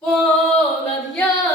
понад я.